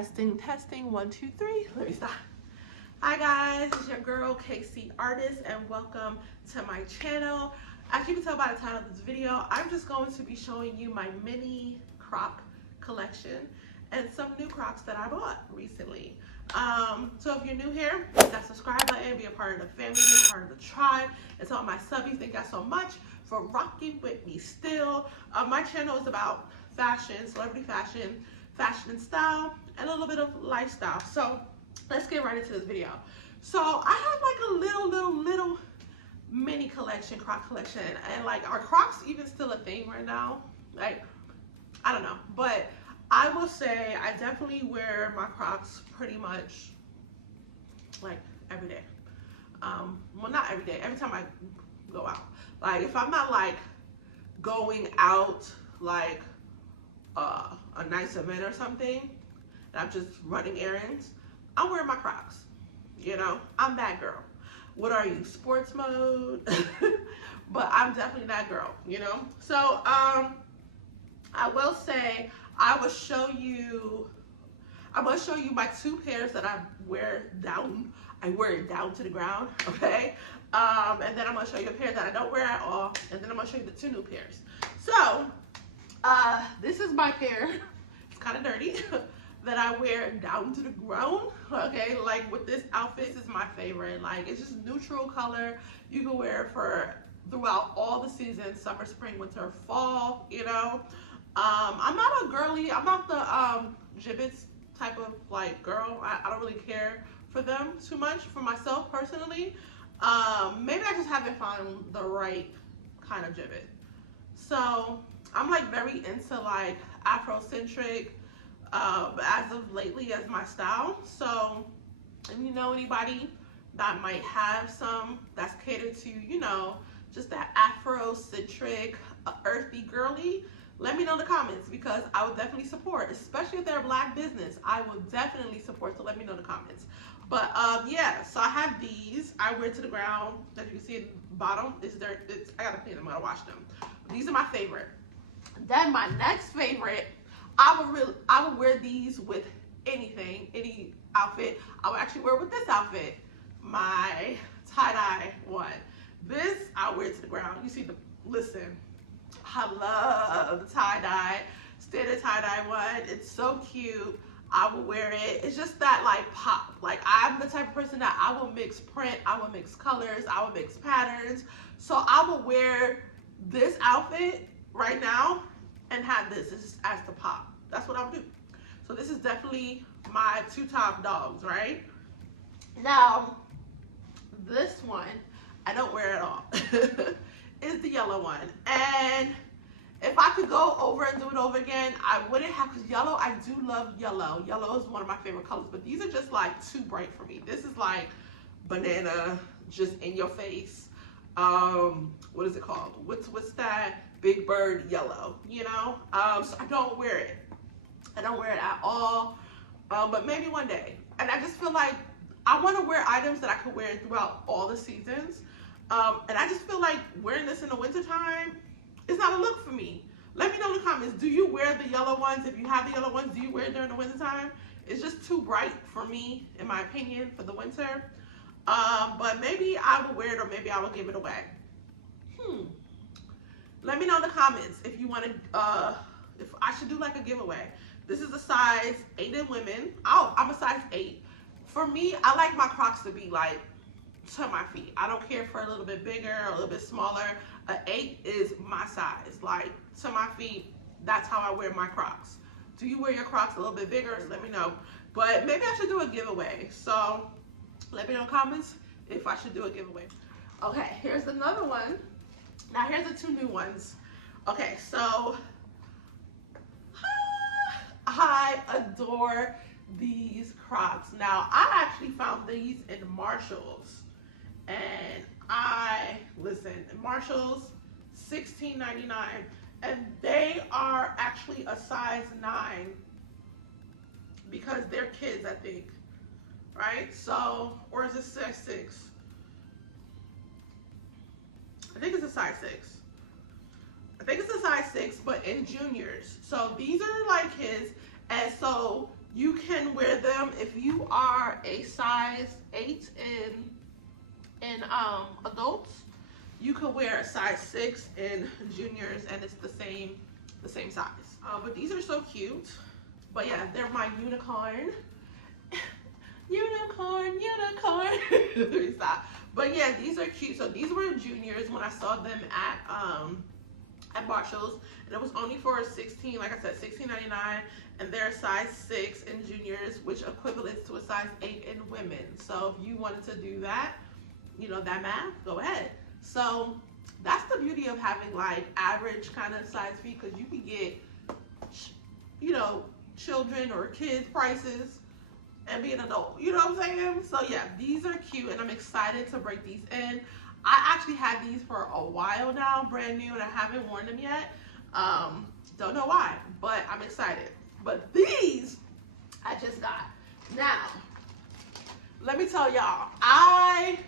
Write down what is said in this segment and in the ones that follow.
Testing, testing, 1, 2, 3. Let me stop. Hi guys, it's your girl KC Artist and welcome to my channel. As you can tell by the title of this video, I'm just going to be showing you my mini Croc collection and some new Crocs that I bought recently. So if you're new here, hit that subscribe button, be a part of the family, be a part of the tribe. And to all my subbies, thank y'all so much for rocking with me still. My channel is about fashion, celebrity fashion, fashion and style, and a little bit of lifestyle. So let's get right into this video. So I have like a little mini collection, Croc collection, and like, are Crocs even still a thing right now? Like, I don't know, but I will say I definitely wear my Crocs pretty much like every day. Well, not every day, every time I go out. Like if I'm not like going out like a nice event or something, and I'm just running errands, I'm wearing my Crocs. You know, I'm that girl. What are you, sports mode? But I'm definitely that girl, you know? So I will say I'm gonna show you my two pairs that I wear down. I wear it down to the ground, okay? And then I'm gonna show you a pair that I don't wear at all, and then I'm gonna show you the two new pairs. So this is my pair. It's kind of dirty. That I wear down to the ground, okay? Like with this outfit, this is my favorite. Like it's just neutral color. You can wear it for throughout all the seasons, summer, spring, winter, fall, you know? I'm not a girly, I'm not the gibbets type of like girl. I don't really care for them too much for myself personally. Maybe I just haven't found the right kind of gibbet. So I'm like very into like Afrocentric, as of lately as my style. So if you know anybody that might have some that's catered to, you know, just that Afrocentric, earthy girly, let me know in the comments, because I would definitely support, especially if they're a black business. I will definitely support, so let me know in the comments. But yeah, so I have these. I wear to the ground. As you can see at the bottom, it's dirt. I gotta clean them, I gotta wash them. But these are my favorite. Then my next favorite, I would wear these with anything, any outfit. I would actually wear it with this outfit, my tie-dye one. This I wear to the ground. You see listen, I love the tie-dye, standard tie-dye one. It's so cute. I will wear it. It's just that like pop. Like I'm the type of person that I will mix print, I will mix colors, I will mix patterns. So I will wear this outfit right now and have this as the pop. That's what I'll do. So this is definitely my two top dogs, right? Now, this one, I don't wear at all. Is the yellow one. And if I could go over and do it over again, I wouldn't have, because yellow, I do love yellow. Yellow is one of my favorite colors, but these are just like too bright for me. This is like banana, just in your face. What is it called? What's that? Big bird yellow, you know? So I don't wear it. I don't wear it at all, but maybe one day. And I just feel like I want to wear items that I could wear throughout all the seasons. And I just feel like wearing this in the wintertime is not a look for me. Let me know in the comments, do you wear the yellow ones? If you have the yellow ones, do you wear it during the wintertime? It's just too bright for me, in my opinion, for the winter. But maybe I will wear it, or maybe I will give it away. Let me know in the comments if you want to, if I should do like a giveaway. This is a size 8 in women. I'm a size 8. For me, I like my Crocs to be like to my feet. I don't care for a little bit bigger, a little bit smaller. An 8 is my size, like to my feet. That's how I wear my Crocs. Do you wear your Crocs a little bit bigger? Let me know. But maybe I should do a giveaway. So let me know in the comments if I should do a giveaway. Okay, here's another one. Now here's the two new ones. Okay, so I adore these Crocs. Now I actually found these in Marshalls, and listen, Marshalls, $16.99, and they are actually a size 9 because they're kids, I think, right? So, or is it size 6? I think it's a size 6. I think it's a size 6, but in juniors. So these are like kids, and so You can wear them if you are a size 8 in adults. You could wear a size 6 in juniors, and it's the same size. But these are so cute. But yeah, they're my unicorn. Unicorn. Stop. But yeah, these are cute. So these were juniors when I saw them at Marshall's, and it was only for 16, like I said, $16.99, and they're a size 6 in juniors, which equivalents to a size 8 in women. So if you wanted to do that, you know, that math, go ahead. So that's the beauty of having like average kind of size feet, because you can get, you know, children or kids prices and be an adult, you know what I'm saying? So yeah, these are cute, and I'm excited to break these in. I actually had these for a while now, brand new, and I haven't worn them yet. Don't know why, but I'm excited. But these I just got. Now, let me tell y'all, I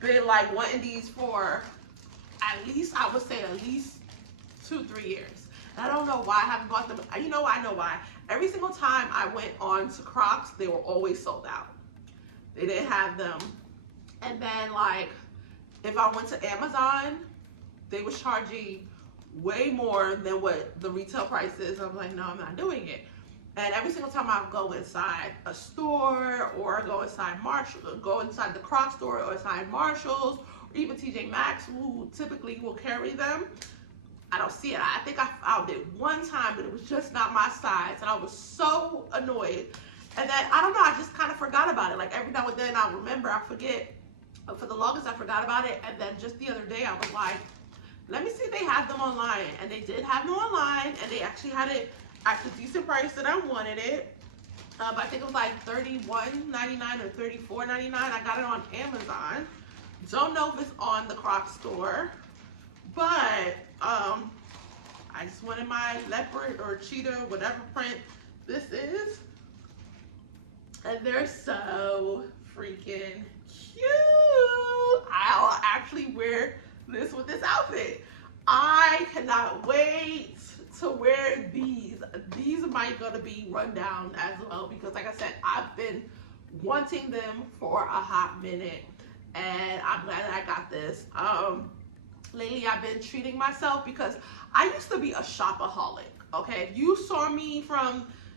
been like wanting these for at least, I would say at least 2-3 years. And I don't know why I haven't bought them. You know, I know why. Every single time I went on to Crocs, they were always sold out. They didn't have them. And then like, if I went to Amazon, they was charging way more than what the retail price is. I'm like, no, I'm not doing it. And every single time I go inside a store, or go inside go inside the Croc store, or inside Marshall's, or even TJ Maxx, who typically will carry them, I don't see it. I think I found it one time, but it was just not my size, and I was so annoyed. And then, I don't know, I just kind of forgot about it. Like every now and then I remember, I forget. For the longest I forgot about it, and then just the other day I was like, let me see if they have them online. And they did have them online, and they actually had it at the decent price that I wanted it. I think it was like $31.99 or $34.99. I got it on Amazon. Don't know if it's on the Croc store, but I just wanted my leopard or cheetah, whatever print this is, and they're so freaking cute. I'll actually wear this with this outfit. I cannot wait to wear these. These might gonna be rundown as well, because like I said, I've been wanting them for a hot minute, and I'm glad that I got this. Lately I've been treating myself, because I used to be a shopaholic. Okay, if you saw me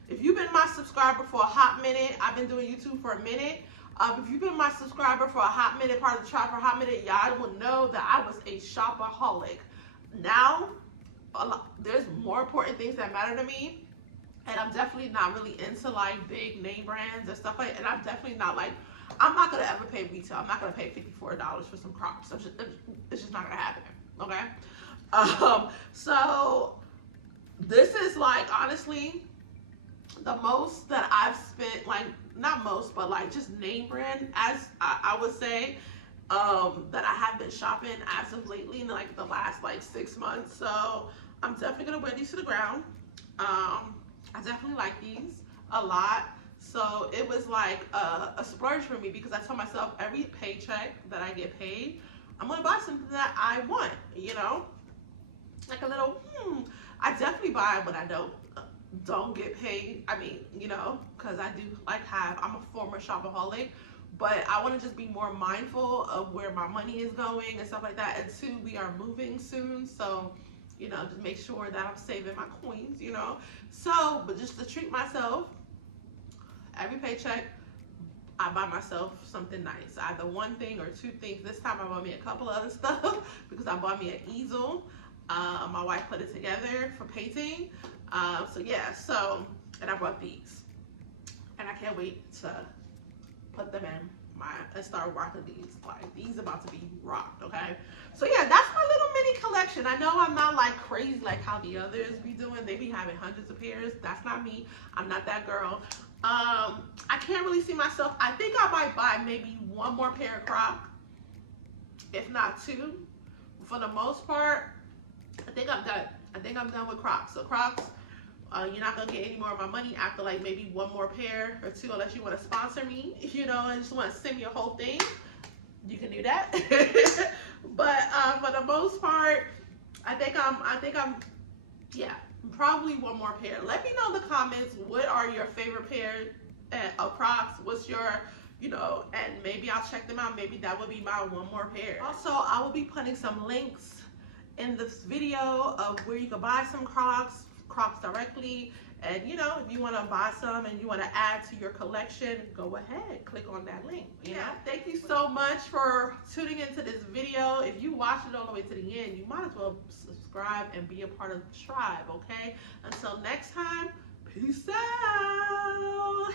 if you've been my subscriber for a hot minute, I've been doing YouTube for a minute. If you've been my subscriber for a hot minute, part of the tribe for a hot minute, y'all will know that I was a shopaholic. Now, there's more important things that matter to me, and I'm definitely not really into like big name brands and stuff like that. And I'm definitely not like, I'm not gonna ever pay retail. I'm not gonna pay $54 for some Crocs. It's just not gonna happen. Okay. So this is like, honestly, the most that I've spent, like, not most, but like just name brand, as I would say, that I have been shopping as of lately in like the last like 6 months. So I'm definitely gonna wear these to the ground. I definitely like these a lot. So it was like a splurge for me, because I told myself every paycheck that I get paid, I'm gonna buy something that I want, you know, like a little, I definitely buy when I don't get paid. I mean, you know, because I do like I'm a former shopaholic, but I want to just be more mindful of where my money is going and stuff like that. And two, we are moving soon, so, you know, just make sure that I'm saving my coins, you know. So, but just to treat myself, every paycheck, I buy myself something nice, either one thing or 2 things. This time I bought me a couple other stuff, because I bought me an easel. My wife put it together for painting. So yeah, and I brought these, and I can't wait to put them in and start rocking these. Like, these about to be rocked, okay? So yeah, that's my little mini collection. I know I'm not like crazy like how the others be doing. They be having hundreds of pairs. That's not me. I'm not that girl. I can't really see myself. I think I might buy maybe 1 more pair of Croc, if not 2. For the most part, I think I'm done. I think I'm done with Crocs. So Crocs, you're not gonna get any more of my money after like maybe 1 more pair or 2, unless you want to sponsor me, you know, and just want to send me a whole thing. You can do that. But for the most part, I think I'm, yeah, probably one more pair. Let me know in the comments, what are your favorite pair of Crocs? What's your, and maybe I'll check them out. Maybe that would be my one more pair. Also, I will be putting some links in this video of where you can buy some Crocs directly. And if you want to buy some and you want to add to your collection, go ahead, click on that link. Thank you so much for tuning into this video. If you watched it all the way to the end, you might as well subscribe and be a part of the tribe, okay? Until next time, peace out.